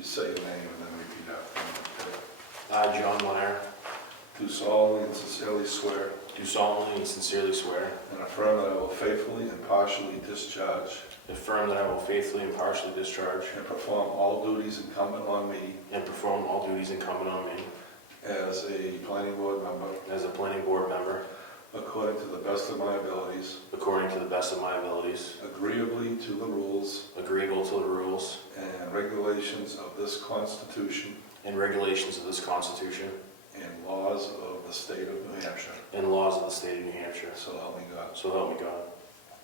You say your name and then repeat after me. John Meyer, Do solemnly and sincerely swear do solemnly and sincerely swear and affirm that I will faithfully and impartially discharge and affirm that I will faithfully and impartially discharge and perform all duties incumbent on me and perform all duties incumbent on me as a planning board member as a planning board member according to the best of my abilities, according to the best of my abilities, agreeably to the rules agreeable to the rules and regulations of this Constitution and regulations of this Constitution and laws of the state of New Hampshire. and laws of the state of New Hampshire. So help me God. So help me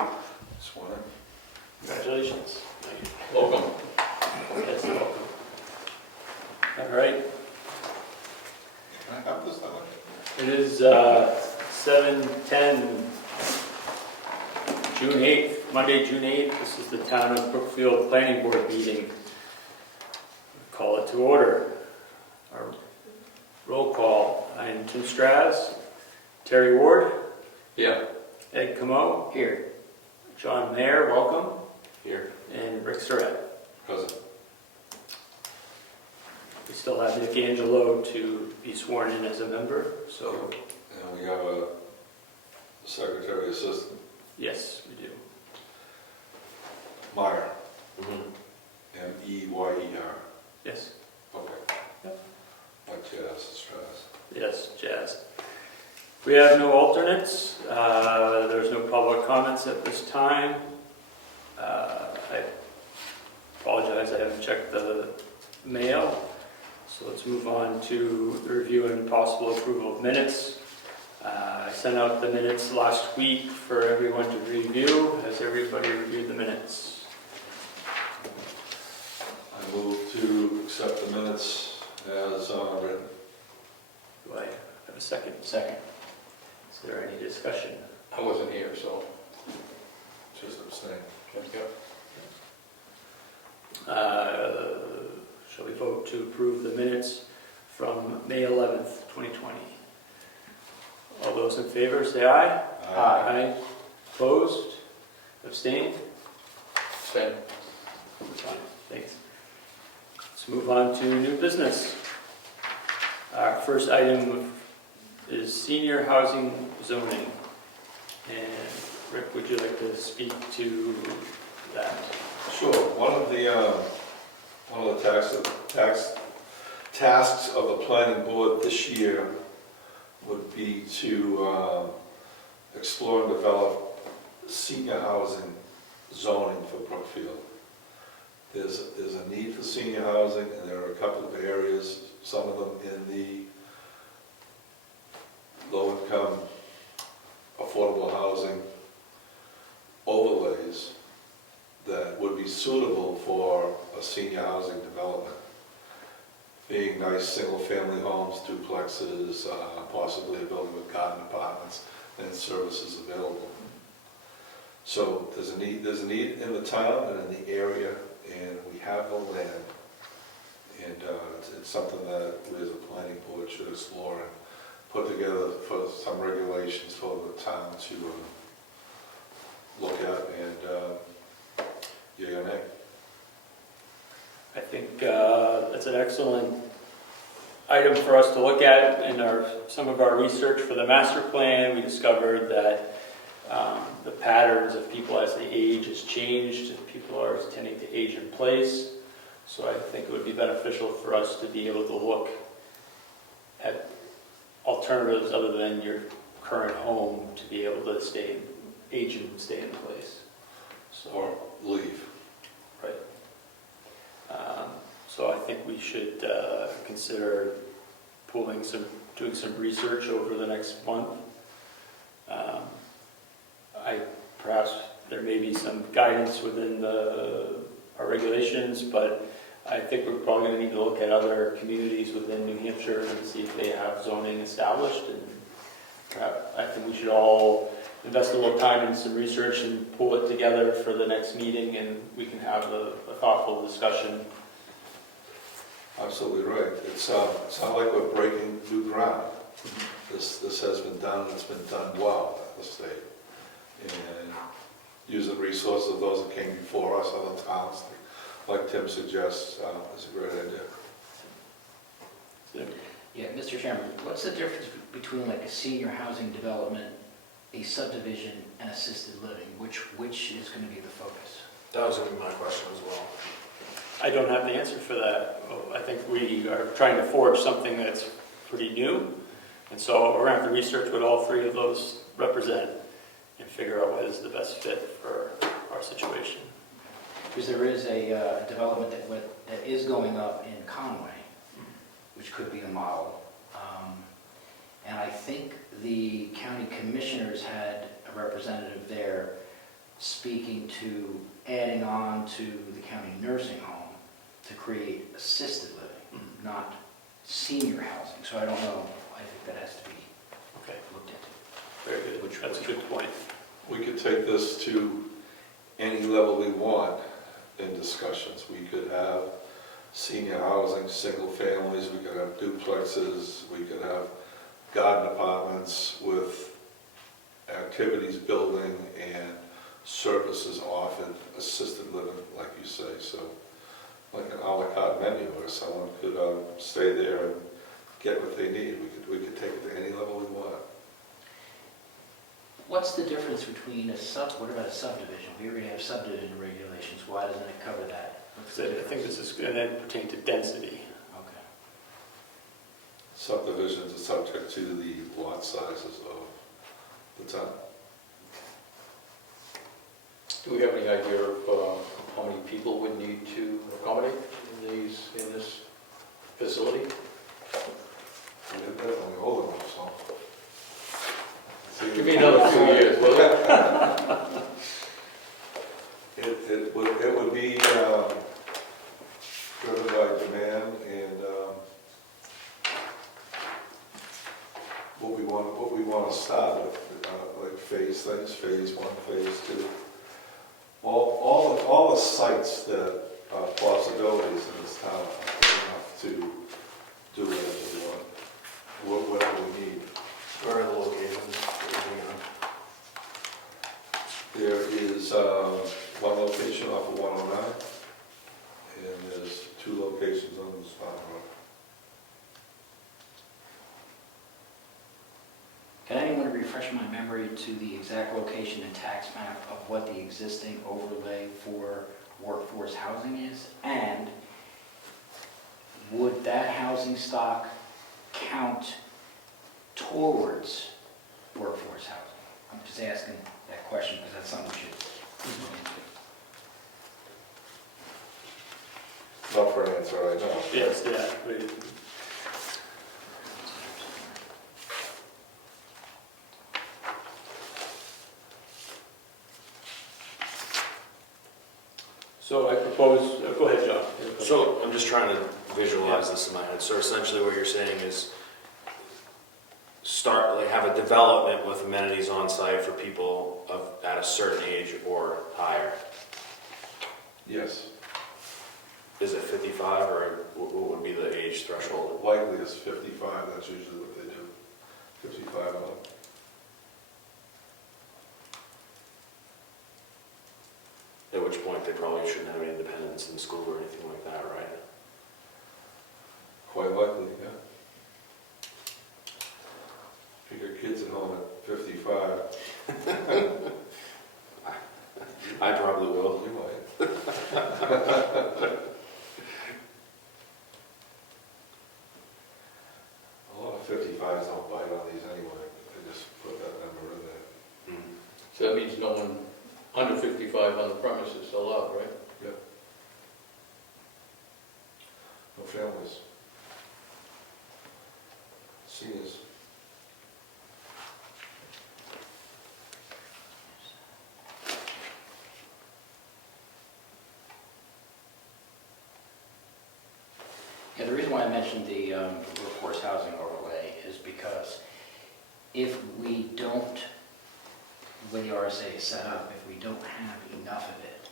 God. Sworn in. Congratulations. Thank you. Welcome. Yes, welcome. All right. Can I have this, Ellen? It is 7:10, June 8th, Monday, June 8th. This is the Town of Brookfield Planning Board meeting. Call it to order. Our roll call. I am Tim Straz, Terry Ward. Yeah. Ed Comeau. Here. John Mayer, welcome. Here. And Rick Surratt. Present. We still have Nick Angelo to be sworn in as a member, so And we have a secretary assistant, yes, we do. Meyer, Mm-hmm. M-E-Y-E-R. Yes, Okay. Yep. Like Jazz, Straz. yes, Jazz. We have no alternates. There's no public comments at this time. I apologize, I haven't checked the mail. So let's move on to the review and possible approval of minutes. I sent out the minutes last week for everyone to review. Has everybody reviewed the minutes? I move to accept the minutes as written. Do I have a second? Second. Is there any discussion? I wasn't here, so. Just abstain. Shall we vote to approve the minutes from May 11th, 2020? All those in favor, say aye. Aye. Opposed? Abstained? Same. Fine, thanks. Let's move on to new business. Our first item is senior housing zoning. And Rick, would you like to speak to that? Sure. One of the tasks of the planning board this year would be to explore and develop senior housing zoning for Brookfield. There's a need for senior housing, and there are a couple of areas, some of them in the low-income affordable housing overlays that would be suitable for a senior housing development. Being nice single-family homes, duplexes, possibly a building with garden apartments and services available. So there's a need in the town and in the area, and we have the land. And it's something that we as a planning board should explore and put together for some regulations for the town to look at and yea or nay. I think that's an excellent item for us to look at. In some of our research for the master plan, we discovered that the patterns of people as they age has changed, and people are tending to age in place. So I think it would be beneficial for us to be able to look at alternatives other than your current home to be able to age and stay in place. So, Or leave. right. So I think we should consider doing some research over the next month. Perhaps there may be some guidance within our regulations, but I think we're probably going to need to look at other communities within New Hampshire and see if they have zoning established. And perhaps I think we should all invest a little time in some research and pull it together for the next meeting, and we can have a thoughtful discussion. Absolutely right. It's not like we're breaking new ground. This has been done, it's been done well at the state. And using resources of those that came before us, other towns, like like Tim suggests, is a great idea. Yeah, Mr. Chairman, what's the difference between like a senior housing development, a subdivision, and assisted living? Which is going to be the focus? That was gonna be my question as well. I don't have the answer for that. I think we are trying to forge something that's pretty new, and so we're going to have to research what all three of those represent and figure out what is the best fit for our situation. Because there is a development that is going up in Conway, which could be a model. And I think the county commissioners had a representative there speaking to adding on to the county nursing home to create assisted living, not senior housing. So I don't know, I think that has to be Okay, looked into. very good. That's a good point. We could take this to any level we want in discussions. We could have senior housing, single families, we could have duplexes, we could have garden apartments with activities building and services offered, assisted living, like you say. So like an a la carte menu where someone could stay there and get what they need. We could take it to any level we want. What's the difference between what about a subdivision? We already have subdivision regulations. Why doesn't it cover that? What's the I think difference? this is going to pertain to density. Okay. Subdivisions are subject to the lot sizes of the town. Do we have any idea of how many people would need to accommodate in this facility? We're definitely old enough, so. Give me another few years, will it? It would be driven by demand and what we want to start with, like phase things, phase 1, phase 2. All the sites that are possibilities in this town are enough to do whatever we want, whatever we need. Where are the locations that you're thinking of? There is one location off of 109, and there's 2 locations on the spot road. Can anyone refresh my memory to the exact location and tax map of what the existing overlay for workforce housing is? And would that housing stock count towards workforce housing? I'm just asking that question because that's something we should look into. Not for an answer right now. Yes, yeah. So I propose, go ahead, John. So I'm just trying to visualize this in my head. So essentially what you're saying is have a development with amenities on site for people at a certain age or higher. Yes, Is it 55 or what would be the age threshold? likely is 55, that's usually what they do, 55 and up. At which point they probably shouldn't have any independence in school or anything like that, right? Quite likely, yeah. If you got kids at home at 55, I probably will. you might. A lot of 55s don't bite on these anyway, they just put that number in there. So that means no one under 55 on the premises allowed, right? No families. Seniors. Yeah, the reason why I mentioned the workforce housing overlay is because if we don't, the way the RSA is set up, if we don't have enough of it,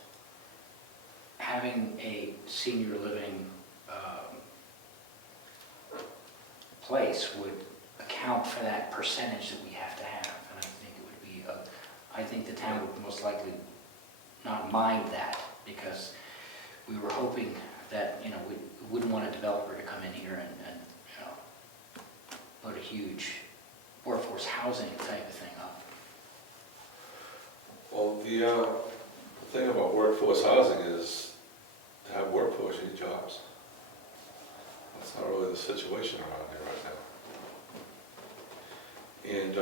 having a senior living place would account for that percentage that we have to have. And I think it would be, I think the town would most likely not mind that, because we were hoping that, we wouldn't want a developer to come in here and put a huge workforce housing type of thing up. Well, the thing about workforce housing is to have workforce, you need jobs. That's not really the situation around here right now. And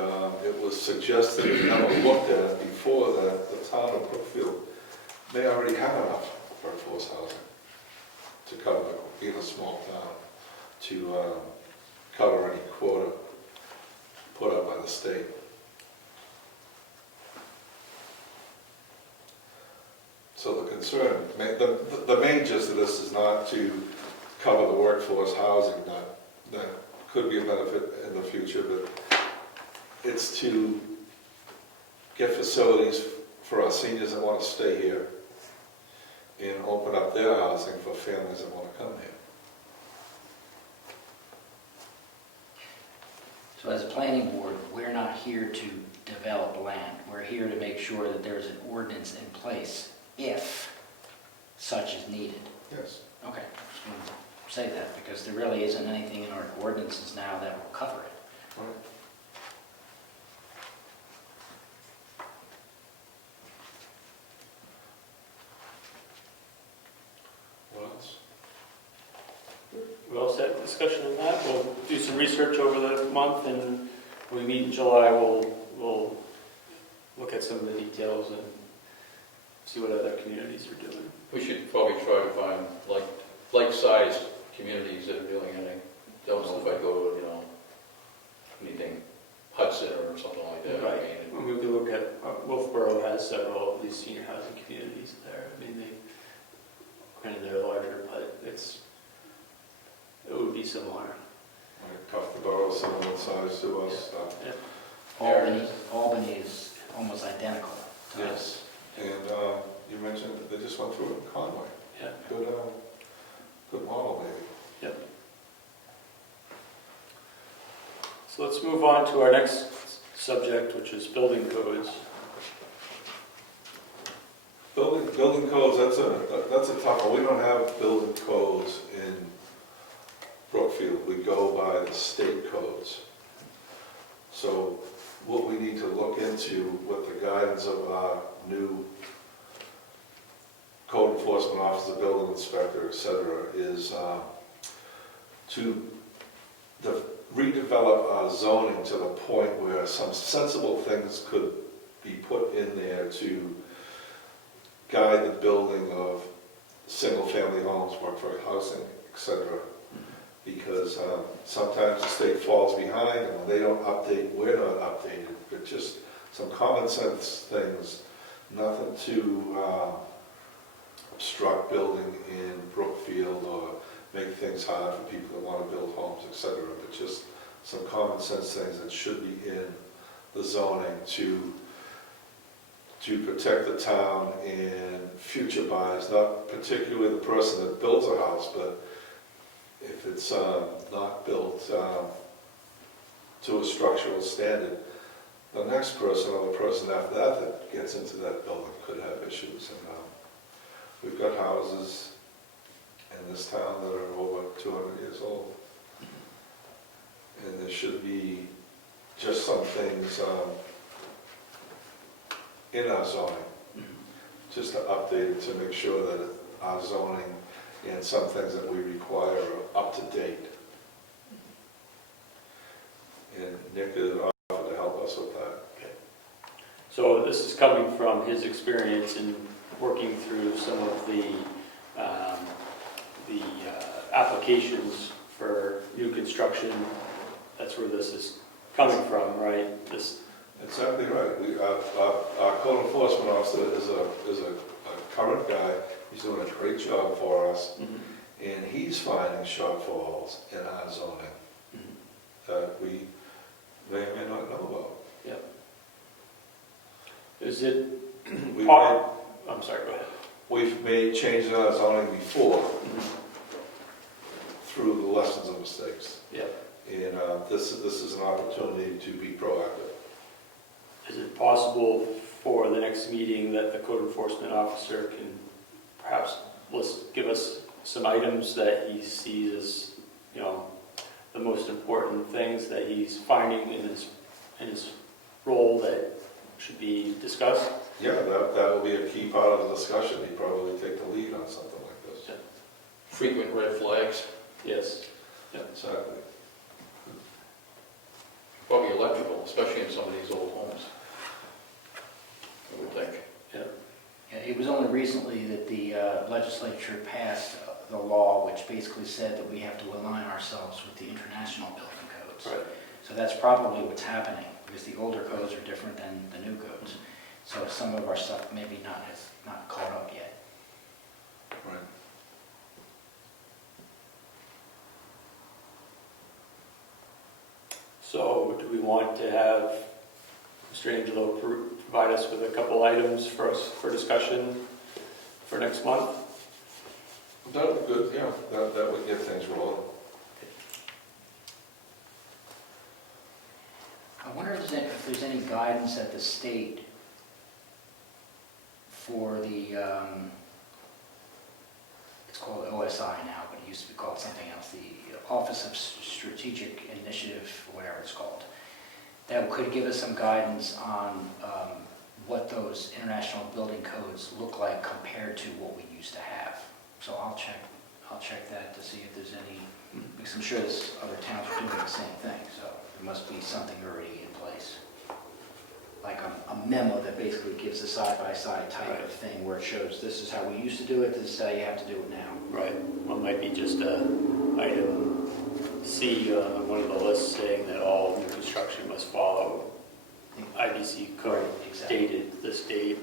it was suggested, and I looked at it before, that the town of Brookfield may already have enough workforce housing to cover, being a small town, to cover any quota put up by the state. So the concern, the main gist of this is not to cover the workforce housing that could be a benefit in the future, but it's to get facilities for our seniors that want to stay here and open up their housing for families that want to come here. So as a planning board, we're not here to develop land. We're here to make sure that there's an ordinance in place if such is needed. Yes. Okay, just want to say that because there really isn't anything in our ordinances now that will cover it. Right. What else? We all set discussion on that. We'll do some research over the month, and when we meet in July, we'll look at some of the details and see what other communities are doing. We should probably try to find like-sized communities that are doing anything. Don't know if I'd go to, anything Hudson or something like that. Right. I mean, And we could look at, Wolfboro has several of these senior housing communities there. I mean, they're larger, but it would be similar. Like Cuthbert, similar size to us. Albany is almost identical to us. Yes. And you mentioned that they just went through it in Conway. Yeah. Good model, maybe. Yep. So let's move on to our next subject, which is building codes. Building codes, that's a tough one. We don't have building codes in Brookfield. We go by the state codes. So what we need to look into with the guidance of our new code enforcement officer, building inspector, et cetera, is to redevelop our zoning to the point where some sensible things could be put in there to guide the building of single-family homes, workforce housing, et cetera. Because sometimes the state falls behind, and when they don't update, we're not updated. But just some common sense things, nothing to obstruct building in Brookfield or make things hard for people that want to build homes, etc. But just some common sense things that should be in the zoning to protect the town and future buyers, not particularly the person that builds a house, but if it's not built to a structural standard, the next person or the person after that gets into that building could have issues. And we've got houses in this town that are over 200 years old. And there should be just some things in our zoning, just to update it to make sure that our zoning and some things that we require are up to date. And Nick has offered to help us with that. Okay. So this is coming from his experience in working through some of the applications for new construction. That's where this is coming from, right? Exactly right. Our code enforcement officer is a current guy. He's doing a great job for us, and he's finding shortfalls in our zoning that we may or may not know about. Yep. Is it We've part? I'm sorry. Go ahead. We've made changes in our zoning before through the lessons of mistakes. Yep. And this is an opportunity to be proactive. Is it possible for the next meeting that the code enforcement officer can perhaps give us some items that he sees as, the most important things that he's finding in his role that should be discussed. Yeah, that will be a key part of the discussion. He'd probably take the lead on something like this. Frequent red flags, Yes. Exactly. probably electrical, especially in some of these old homes, I would think. Yeah, it was only recently that the legislature passed the law which basically said that we have to align ourselves with the international building codes. Right. So that's probably what's happening, because the older codes are different than the new codes. So some of our stuff maybe has not caught up yet. Right. So do we want to have Mr. Angelo provide us with a couple items for us for discussion for next month? That would be good, yeah. That would get things rolling. I wonder if there's any guidance at the state for the, it's called OSI now, but it used to be called something else, the Office of Strategic Initiative, or whatever it's called, that could give us some guidance on what those international building codes look like compared to what we used to have. So I'll check that to see if there's any, because I'm sure there's other towns are doing the same thing, so there must be something already in place. Like a memo that basically gives a side-by-side type of thing where it shows this is how we used to do it, this is how you have to do it now. Right. Well, it might be just item C on one of the lists saying that all new construction must follow IBC code Right, exactly. dated this date.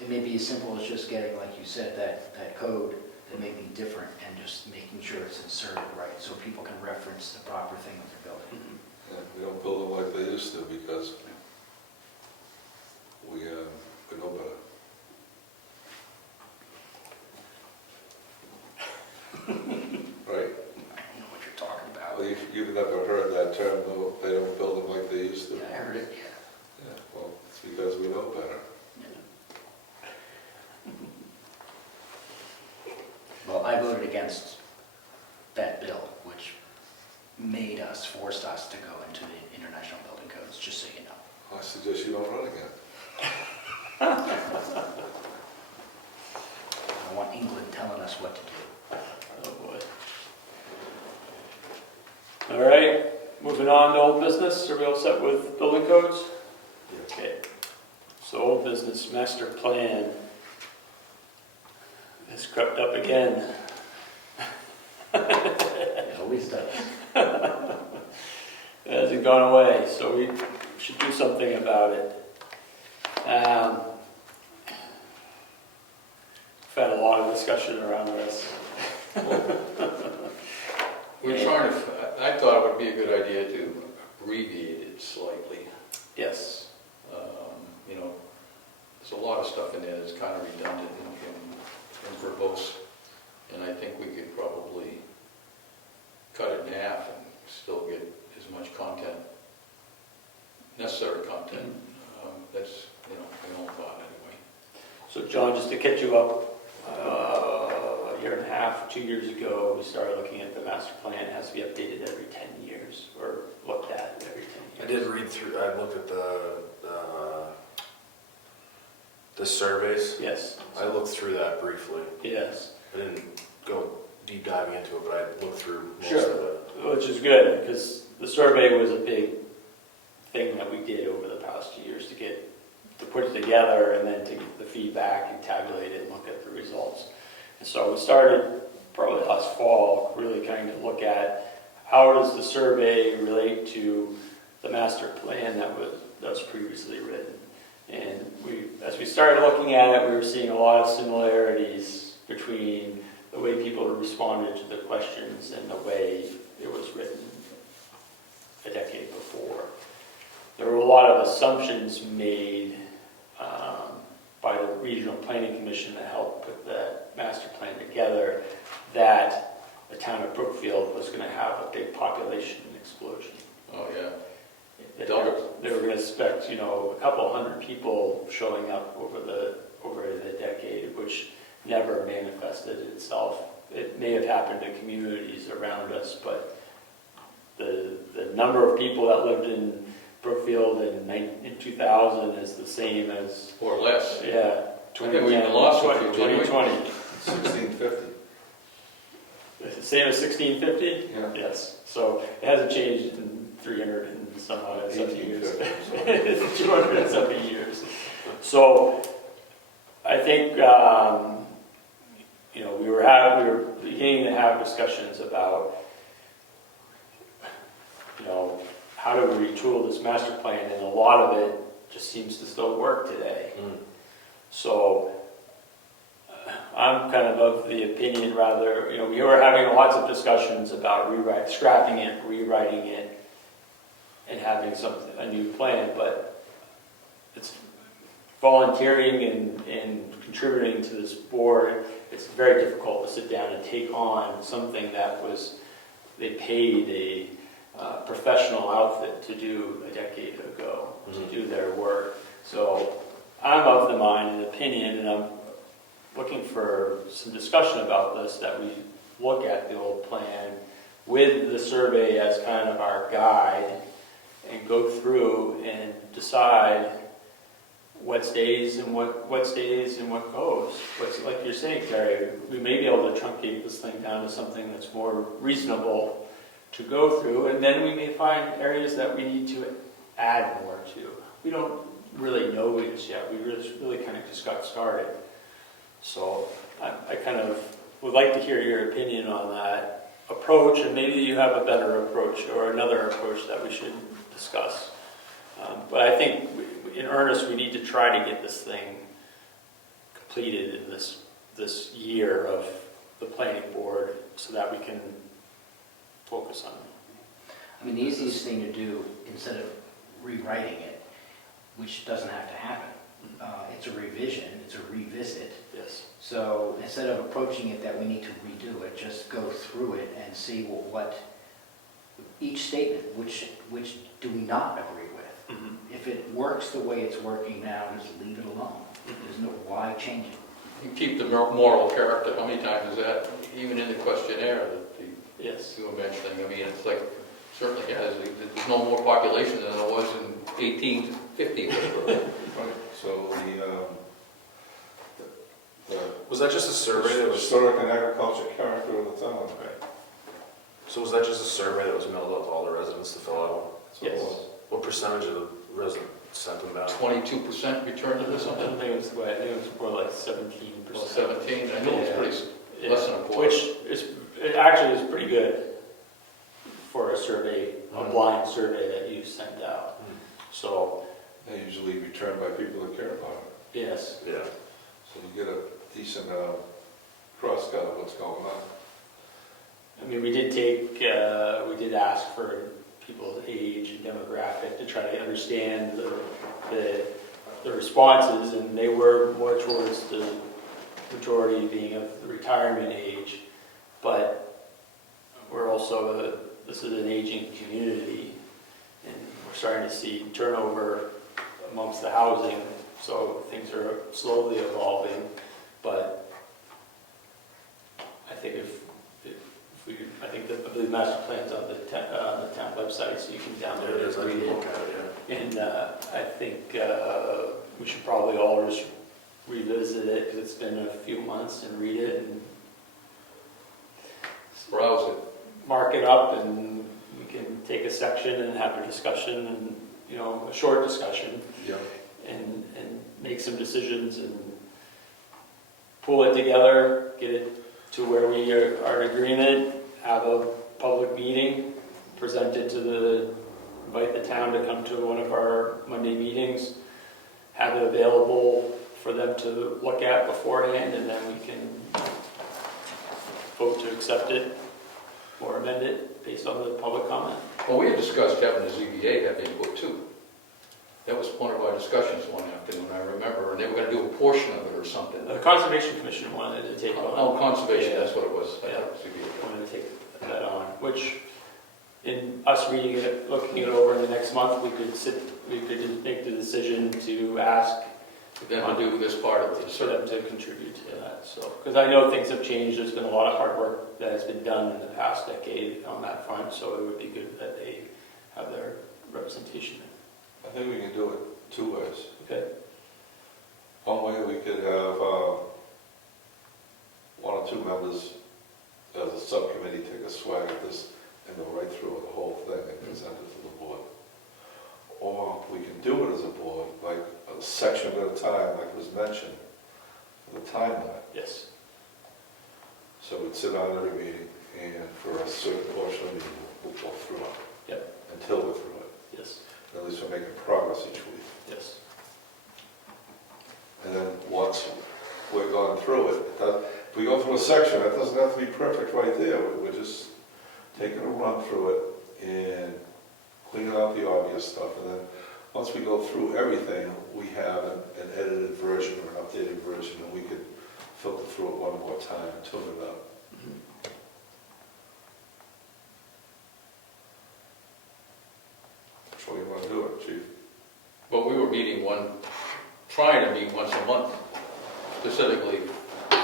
It may be as simple as just getting, like you said, that code that may be different and just making sure it's inserted right so people can reference the proper thing that they're building. Yeah, we don't build them like they used to because we know better. Right? I don't know what you're talking about. Well, you've never heard that term, though, they don't build them like they used to. Yeah, I heard it. Yeah, well, it's because we know better. Well, I voted against that bill, which forced us to go into the international building codes, just so you know. I suggest you don't run again. I want England telling us what to do. Oh, boy. All right, moving on to old business. Are we all set with building codes? Okay. So old business master plan has crept up again. It always does. It hasn't gone away, so we should do something about it. We've had a lot of discussion around this. We're trying to, I thought it would be a good idea to abbreviate it slightly. Yes. You know, there's a lot of stuff in there that's kind of redundant and verbose, and I think we could probably cut it in half and still get as much content, necessary content. That's, my own thought anyway. So John, just to catch you up, a year and a half, 2 years ago, we started looking at the master plan. It has to be updated every 10 years, or looked at every 10 I years. did read through, I looked at the surveys. Yes. I looked through that briefly. Yes. I didn't go deep diving into it, but I looked through most Sure. of it. Which is good, because the survey was a big thing that we did over the past 2 years to put it together and then to get the feedback and tabulate it and look at the results. And so we started probably last fall, really kind of look at how does the survey relate to the master plan that was previously written. And as we started looking at it, we were seeing a lot of similarities between the way people responded to the questions and the way it was written a decade before. There were a lot of assumptions made by the Regional Planning Commission that helped put the master plan together that the town of Brookfield was going to have a big population explosion. Oh, yeah. They Double. were going to expect, a couple hundred people showing up over the decade, which never manifested itself. It may have happened to communities around us, but the number of people that lived in Brookfield in 2000 is the same as, Or less. yeah, I think we even lost a few, didn't we? 2020. 1650. It's the same as 1650? Yeah. Yes. So it hasn't changed in 300 and some odd years. 1850. 270 years. So I think, we were beginning to have discussions about, how do we retool this master plan, and a lot of it just seems to still work today. So I'm kind of the opinion, rather, we were having lots of discussions about scrapping it, rewriting it, and having a new plan, but it's volunteering and contributing to this board. It's very difficult to sit down and take on something that they paid a professional outfit to do a decade ago, to do their work. So I'm of the mind and opinion, and I'm looking for some discussion about this, that we look at the old plan with the survey as kind of our guide and go through and decide what stays and what goes. What's, like you're saying, Terry, we may be able to truncate this thing down to something that's more reasonable to go through, and then we may find areas that we need to add more to. We don't really know this yet. We really kind of just got started. So I kind of would like to hear your opinion on that approach, and maybe you have a better approach or another approach that we should discuss. But I think in earnest, we need to try to get this thing completed in this year of the planning board, so that we can focus on it. I mean, the easiest thing to do, instead of rewriting it, which doesn't have to happen, it's a revision, it's a revisit. Yes. So instead of approaching it that we need to redo it, just go through it and see what each statement, which do we not agree with. Mm-hmm. If it works the way it's working now, just leave it alone. There's no why change it. You keep the moral character. How many times is that, even in the questionnaire, Yes. the bench thing? I mean, it's like, certainly has, there's no more population than there was in 1850. Right, so Was that just a survey that was? historic and agriculture character of the town. Right. So was that just a survey that was mailed out to all the residents to fill out? So it Yes. was. What percentage of the residents sent them back? 22% returned to I this don't something? think it was, I think it was more like 17%. Well, 17, I know it's pretty, Yeah. less than a quarter. Which it actually is pretty good for a survey, a blind survey that you send out. So, They're usually returned by people that care about it. yes. Yeah. So you get a decent cross-cut of what's going on. I mean, we did ask for people's age and demographic to try to understand the responses, and they were more towards the majority being of the retirement age. But we're also, this is an aging community, and we're starting to see turnover amongst the housing, so things are slowly evolving. But I think I think the master plan's on the town website, so you can download it and read it. And I think we should probably all just revisit it, because it's been a few months, and read it and Browse it. mark it up, and we can take a section and have a discussion, and a short discussion, Yeah. and make some decisions and pull it together, get it to where we are in agreement, have a public meeting, invite the town to come to one of our Monday meetings, have it available for them to look at beforehand, and then we can vote to accept it or amend it based on the public comment. Well, we had discussed having the ZBA have input too. That was one of our discussions one afternoon, I remember, and they were going to do a portion of it or something. The Conservation Commission wanted to take on. Oh, conservation, Yeah. that's what it was. I Yeah. thought it was ZBA. Wanted to take that on, which, in us reading it, looking it over in the next month, we could make the decision to ask Then to do this part of it, for so them to contribute to that, so. Because I know things have changed, there's been a lot of hard work that has been done in the past decade on that front, so it would be good that they have their representation. I think we can do it two ways. Okay, One way, we could have one or two members of the subcommittee take a swag at this and go right through the whole thing and present it to the board. Or we can do it as a board, like a section at a time, like was mentioned, with a time limit. yes, So we'd sit on every meeting, and for a certain portion of the meeting, we'll go through it. Yep. Until we're through it. yes, At least we're making progress each week. yes. And then once we're going through it, if we go through a section, it doesn't have to be perfect right there. We're just taking a run through it and cleaning out the obvious stuff. And then once we go through everything, we have an edited version or an updated version, and we could filter through it one more time and tune it up. Mhm. Which way you want to do it, Chief? but we were trying to meet once a month, specifically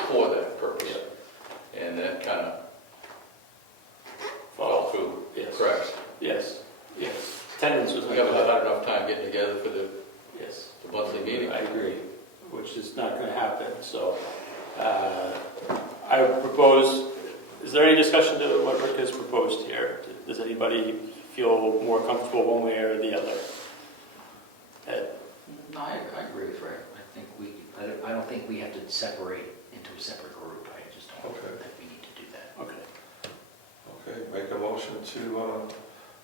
for that purpose. And that kind of fell through Yes. cracks. Yes, yes. Attendance was. We haven't had enough time getting together for the Yes. monthly meeting. I agree, which is not going to happen, so I propose, is there any discussion to what Rick has proposed here? Does anybody feel more comfortable one way or the other? Ed? No, I agree with Rick. I don't think we have to separate into a separate group. I just don't Okay. think that we need to do that. Okay. Okay, make a motion to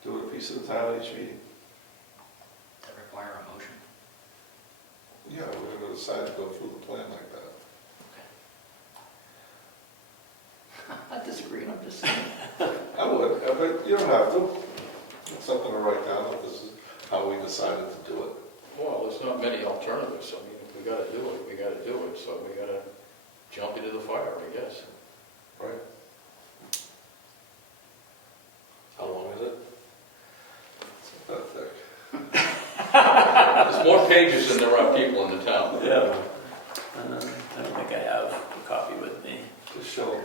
do it a piece at a time at each meeting. Does that require a motion? Yeah, we're going to decide to go through the plan like that. I disagree, I'm just saying. I would, but you don't have to. It's something to write down if this is how we decided to do it. Well, there's not many alternatives. I mean, if we gotta do it, we gotta do it. So we gotta jump into the fire, I guess. Right? How long is it? It's not that thick. There's more pages than there are people in the town. Yeah. I don't think I have a copy with me. Just show.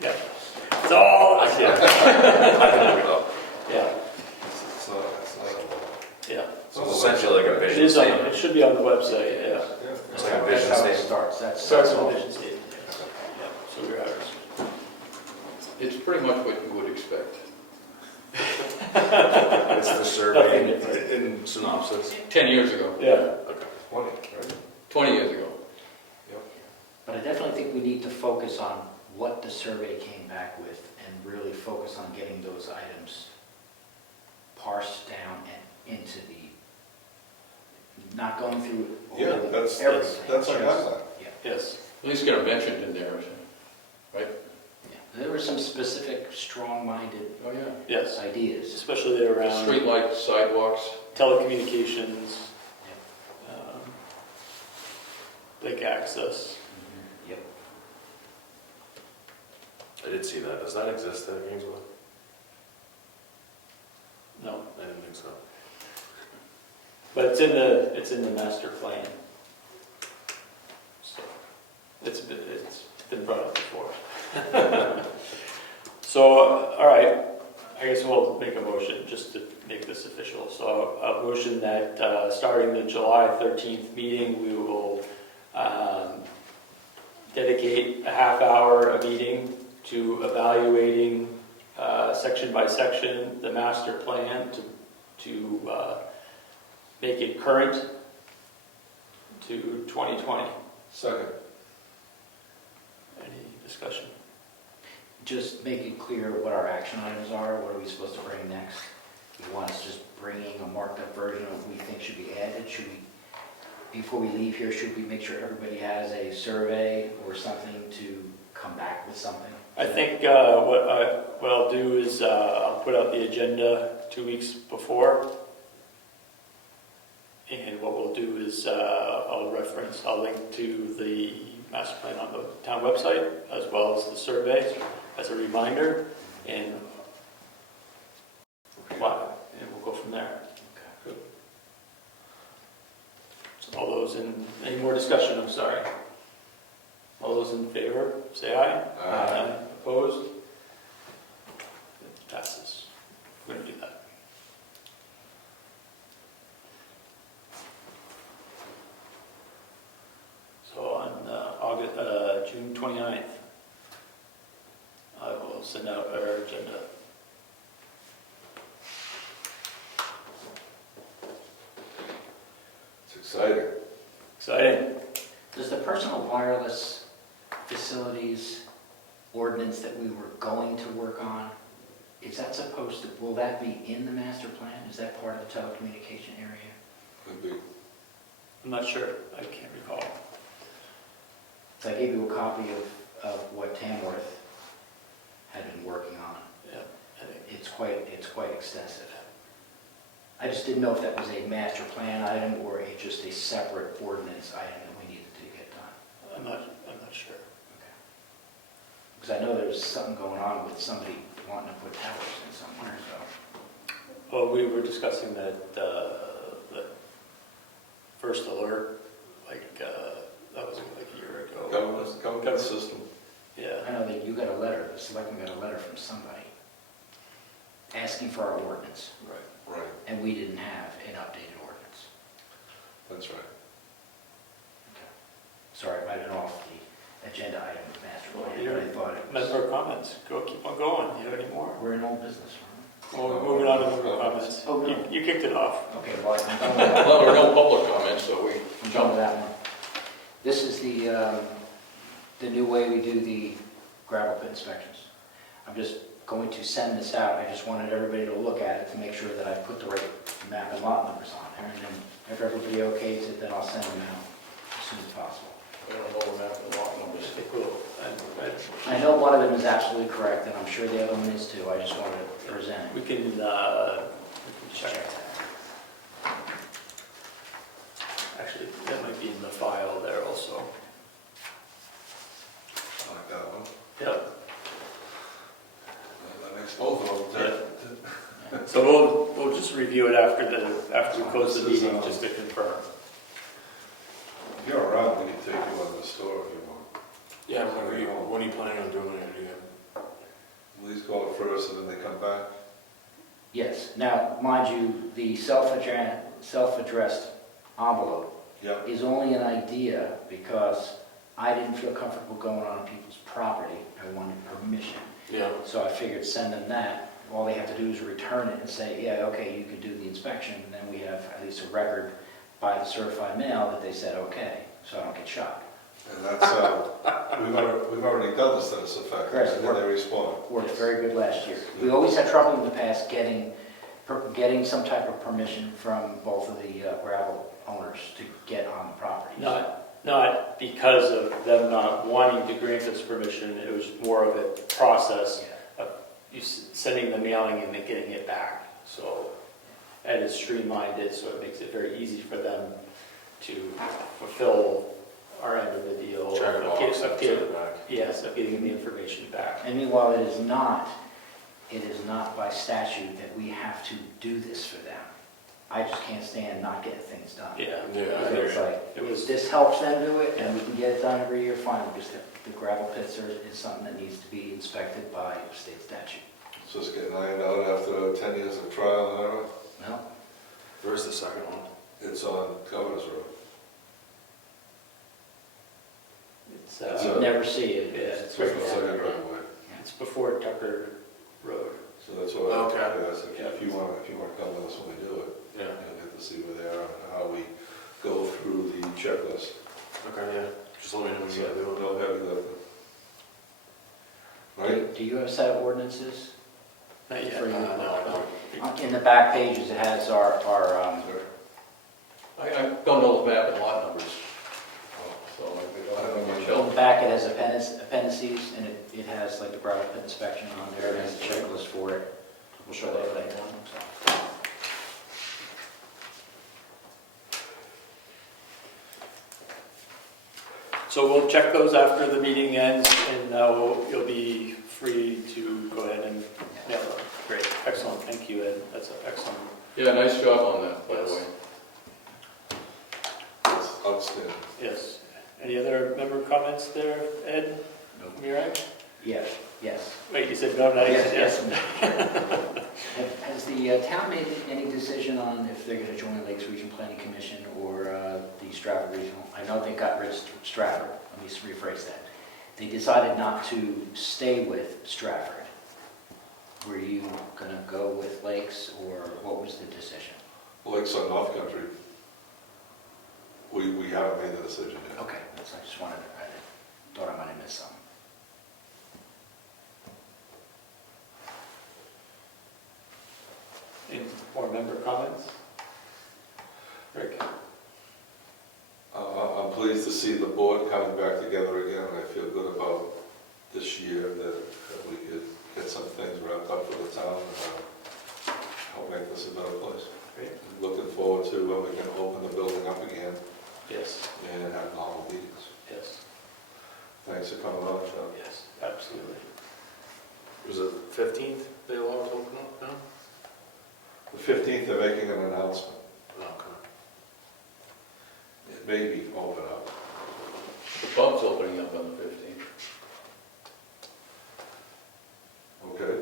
Yeah. It's all, I yeah, can look it up. yeah, It's not a lot. yeah. So it's essentially like a It vision is on, statement. it should be on the website, yeah. Yeah. It's like a vision That's how it statement. starts. That's Starts all. with vision statement. Yeah, so we're ours. It's pretty much what you would expect. It's the survey in synopsis. 10 years ago, Yeah, Okay. 20, right? 20 years ago. But I definitely think we need to focus on what the survey came back with and really focus on getting those items parsed down and into the, not going through Yeah, that's everything. our just- guideline. Yeah, yes, At least get them mentioned in there, right? yeah. There were some specific, strong-minded Oh, yeah. yes, ideas. especially around Streetlights, sidewalks. telecommunications, lake access. Yep. I did see that. Does that exist at Gainesville? No, I didn't think so. but it's in the master plan. So it's been brought up before. So, all right, I guess we'll make a motion just to make this official. So a motion that starting the July 13th meeting, we will dedicate a half hour a meeting to evaluating section by section the master plan to make it current to 2020. Second. Any discussion? Just make it clear what our action items are, what are we supposed to bring next? You want us just bringing a marked up version of what we think should be added? Should we, before we leave here, should we make sure everybody has a survey or something to come back with something? I think what I'll do is I'll put out the agenda 2 weeks before. And what we'll do is I'll link to the master plan on the town website as well as the survey as a reminder, and we'll go from there. Good. Any more discussion, I'm sorry? All those in favor, say aye. Aye. Opposed? It passes. We're going to do that. So on June 29th, I will send out our agenda. It's exciting. Exciting. Does the personal wireless facilities ordinance that we were going to work on, is that supposed to, will that be in the master plan? Is that part of the telecommunication area? Could be. I'm not sure. I can't recall. So I gave you a copy of what Tamworth had been working on. Yeah, I think. It's quite extensive. I just didn't know if that was a master plan item or just a separate ordinance item that we needed to get done. I'm not sure. Because I know there's something going on with somebody wanting to put towers in somewhere, so. Well, we were discussing that the first alert, that was like a year ago. Government system. Yeah. I know that you got a letter, the selectmen got a letter from somebody asking for our ordinance, Right. Right, and we didn't have an updated ordinance. that's right. Sorry, I might have been off the agenda item of master Well, plan, you're- but I thought it was, Member comments. Keep on going. Do you have any more? we're in old business, Well, we're moving on to member comments. Oh, no. You kicked it off. right? Okay, well, I'm done with that. Well, there are no public comments, so we I'm done jump. with that one. This is the new way we do the gravel pit inspections. I'm just going to send this out. I just wanted everybody to look at it to make sure that I put the right map and lot numbers on there. And then if everybody okays it, then I'll send them out as soon as possible. I don't know what happened to lot I numbers. think we'll, I know one of them is absolutely correct, and I'm sure the other one is too. I just wanted to present it. we can check it. Actually, that might be in the file there also. I like that one. Yep. That makes both of them. So we'll just review it after we close the This is, meeting, just to confirm. If you're around, we can take you on the store if you want. Yeah, when are you planning on doing it? Please go first and then they come back. Yes. Now, mind you, the self-addressed envelope Yeah. is only an idea because I didn't feel comfortable going on people's property. I wanted permission. Yeah. So I figured send them that. All they have to do is return it and say, yeah, okay, you can do the inspection. And then we have at least a record by the certified mail that they said, okay, so I don't get shocked. And that's, we've already done this to this effect, Correct. and then they respond. Worked very good last year. We always had trouble in the past getting some type of permission from both of the gravel owners to get on the property. Not because of them not wanting to grant us permission, it was more of a process Yeah. of you sending the mailing and then getting it back. So Ed has streamlined it, so it makes it very easy for them to fulfill our end of the deal. Check it off, send it back. Yes, of getting the information back. And meanwhile, it is not by statute that we have to do this for them. I just can't stand not getting things done. Yeah. Yeah. It's like, It was, this helps them do it, and we can get it done every year, fine. Just the gravel pits is something that needs to be inspected by state statute. So it's getting ironed out after 10 years of trial and error. No? Where's the second one? It's on Governor's Road. it's, You never see it. yeah, it's It's right the there. second right away. It's before Tucker Road. So that's what I Okay. asked, if you want to come with us when we do it, Yeah. you'll get to see where they are and how we go through the checklist. Okay, yeah. Just let me know when So you gotta do it. no heavy lifting. Right? Do you have a set of ordinances? Not yet. For you? No. In the back pages, it has our I don't know the map and lot numbers, so I don't know in the Michelle. back it has appendices, and it has like the gravel pit inspection on there, it has a checklist for it. We'll show that later on. so. So we'll check those after the meeting ends, and you'll be free to go ahead and mail them. Great, excellent, thank you, Ed, that's excellent. Yeah, nice job on that, by the Yes. way. It's comments there, Ed? Nope. From your end? Yes. Wait, you said no, now you Yes, said yes. yes. Has the town made any decision on if they're going to join Lakes Region Planning Commission or the Stratford Regional? I know they got rid of Stratford. Let me rephrase that. They decided not to stay with Stratford. Were you going to go with Lakes, or what was the decision? Lakes on North Country, we haven't made the decision yet. Okay, that's, I just wanted, I thought I might have missed something. Any more member comments? Rick? I'm pleased to see the board coming back together again, and I feel good about this year that we could get some things wrapped up for the town and help make this a better place. Great. Looking forward to when we can open the building up again Yes. and have normal meetings. Yes. Thanks for coming on, Chuck. Yes, absolutely. Was it 15th they allowed to open up now? The 15th, they're making an announcement. No, okay. It may be open up. The pub's opening up on the 15th. Okay.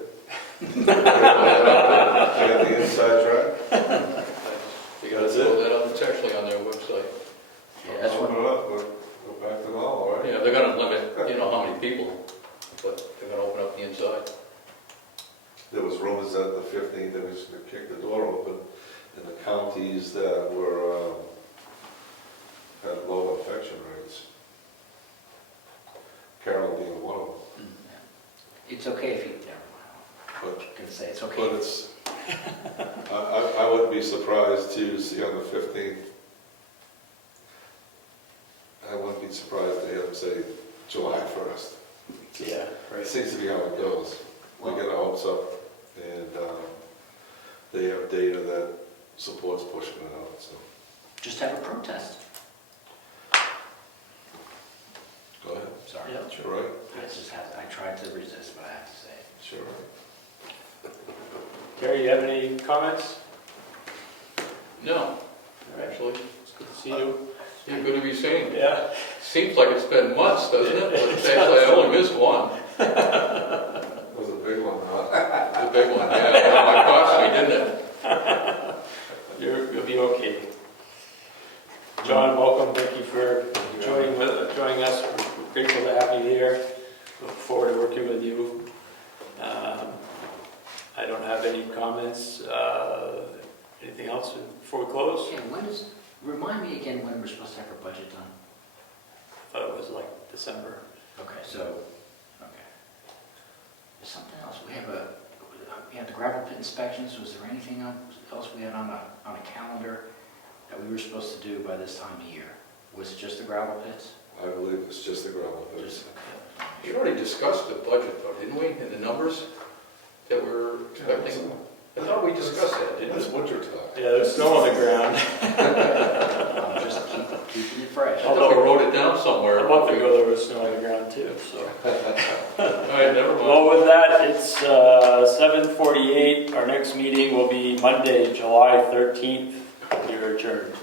I got the inside track. You gotta throw that on, it's actually on their website. Yeah, that's Open what, it up, go back to normal, all right? Yeah, they're gonna limit, how many people, but they're gonna open up the inside. There was rumors that the 15th, they was going to kick the door open in the counties that were, had low infection rates. Carroll being one of them. it's okay if you, never mind. But, I'm going to say it's okay. but it's, I wouldn't be surprised to see on the 15th, I wouldn't be surprised to hear them say July 1st. Yeah, It right. seems to be how it goes. We get our hopes up, and they have data that supports pushing it out, so. Just have a protest. Go ahead. Sorry. Yeah. Sure, right? I tried to resist, but I have to say it. Sure, right. Terry, you have any comments? No, All right. actually, It's good to see you. you're good to be seen. Yeah. Seems like it's been months, doesn't it? But it's actually, I only missed one, That was a big one, huh? the big one, yeah. It cost me, didn't it? You'll be okay. John, welcome. Thank you for joining us. We're grateful to have you here. Look forward to working with you. I don't have any comments. Anything else before we close? Okay, remind me again when we're supposed to have our budget done? I thought it was like December. Okay, so, okay. There's something else. We had the gravel pit inspections. Was there anything else we had on a calendar that we were supposed to do by this time of year? Was it just the gravel pits? I believe it's just the gravel pits. We already discussed the budget though, didn't we, and the numbers that we're expecting? I thought we discussed that, didn't It's we? winter time. Yeah, there's snow on the ground. I'm just keeping it fresh. I thought we wrote it down somewhere. A month ago, there was snow on the ground too, so. All right, never mind. Well, with that, it's 7:48. Our next meeting will be Monday, July 13th. You're adjourned.